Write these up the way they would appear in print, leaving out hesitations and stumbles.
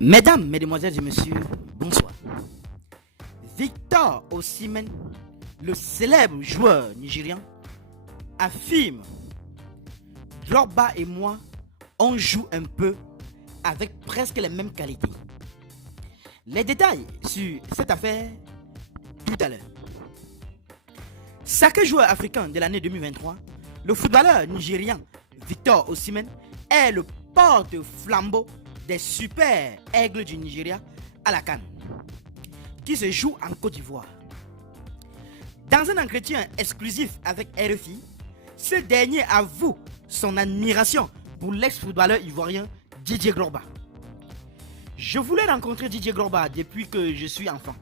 Mesdames, Mesdemoiselles et Messieurs, bonsoir. Victor Osimhen, le célèbre joueur nigérian, affirme: Drogba et moi, on joue un peu avec presque les mêmes qualités. Les détails sur cette affaire tout à l'heure. Sacré joueur africain de l'année 2023, le footballeur nigérian Victor Osimhen est le porte-flambeau des super aigles du Nigeria à la CAN, qui se joue en Côte d'Ivoire. Dans un entretien exclusif avec RFI, ce dernier avoue son admiration pour l'ex-footballeur ivoirien Didier Drogba. Je voulais rencontrer Didier Drogba depuis que je suis enfant,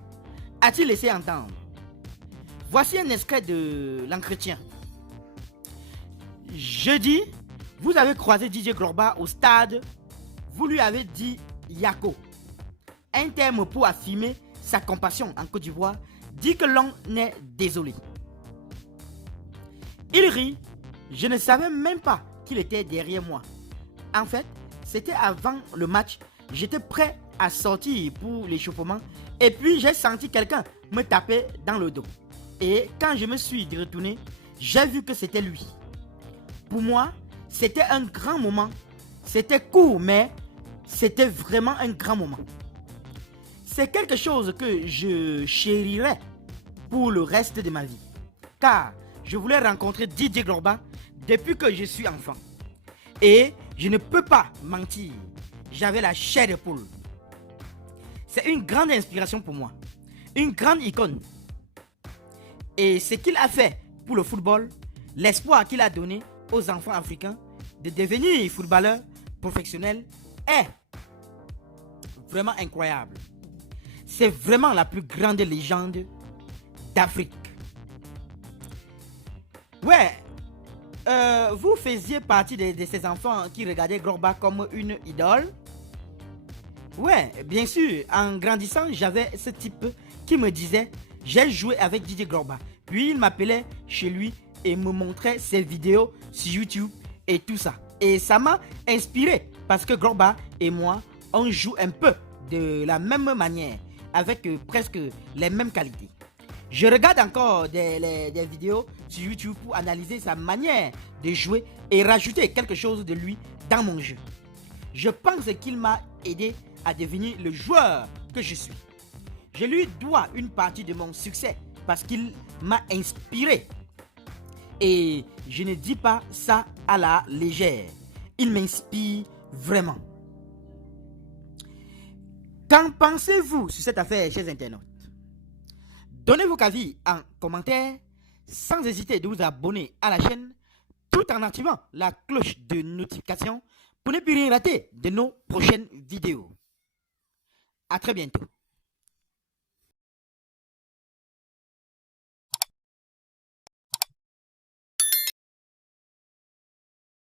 a-t-il laissé entendre. Voici un extrait de l'entretien. Jeudi, vous avez croisé Didier Drogba au stade, vous lui avez dit Yako, un terme pour affirmer sa compassion en Côte d'Ivoire, dit que l'on est désolé. Il rit, je ne savais même pas qu'il était derrière moi. En fait, c'était avant le match, j'étais prêt à sortir pour l'échauffement et puis j'ai senti quelqu'un me taper dans le dos. Et quand je me suis retourné, j'ai vu que c'était lui. Pour moi, c'était un grand moment. C'était court, mais c'était vraiment un grand moment. C'est quelque chose que je chérirais pour le reste de ma vie. Car je voulais rencontrer Didier Drogba depuis que je suis enfant. Et je ne peux pas mentir, j'avais la chair de poule. C'est une grande inspiration pour moi. Une grande icône. Et ce qu'il a fait pour le football, l'espoir qu'il a donné aux enfants africains de devenir footballeurs professionnels est vraiment incroyable. C'est vraiment la plus grande légende d'Afrique. Ouais, vous faisiez partie de ces enfants qui regardaient Drogba comme une idole. Ouais, bien sûr, en grandissant, j'avais ce type qui me disait: j'ai joué avec Didier Drogba. Puis il m'appelait chez lui et me montrait ses vidéos sur YouTube et tout ça. Et ça m'a inspiré parce que Drogba et moi, on joue un peu de la même manière, avec presque les mêmes qualités. Je regarde encore des vidéos sur YouTube pour analyser sa manière de jouer et rajouter quelque chose de lui dans mon jeu. Je pense qu'il m'a aidé à devenir le joueur que je suis. Je lui dois une partie de mon succès parce qu'il m'a inspiré. Et je ne dis pas ça à la légère. Il m'inspire vraiment. Qu'en pensez-vous sur cette affaire, chers internautes? Donnez vos avis en commentaire, sans hésiter de vous abonner à la chaîne, tout en activant la cloche de notification pour ne plus rien rater de nos prochaines vidéos. À très bientôt.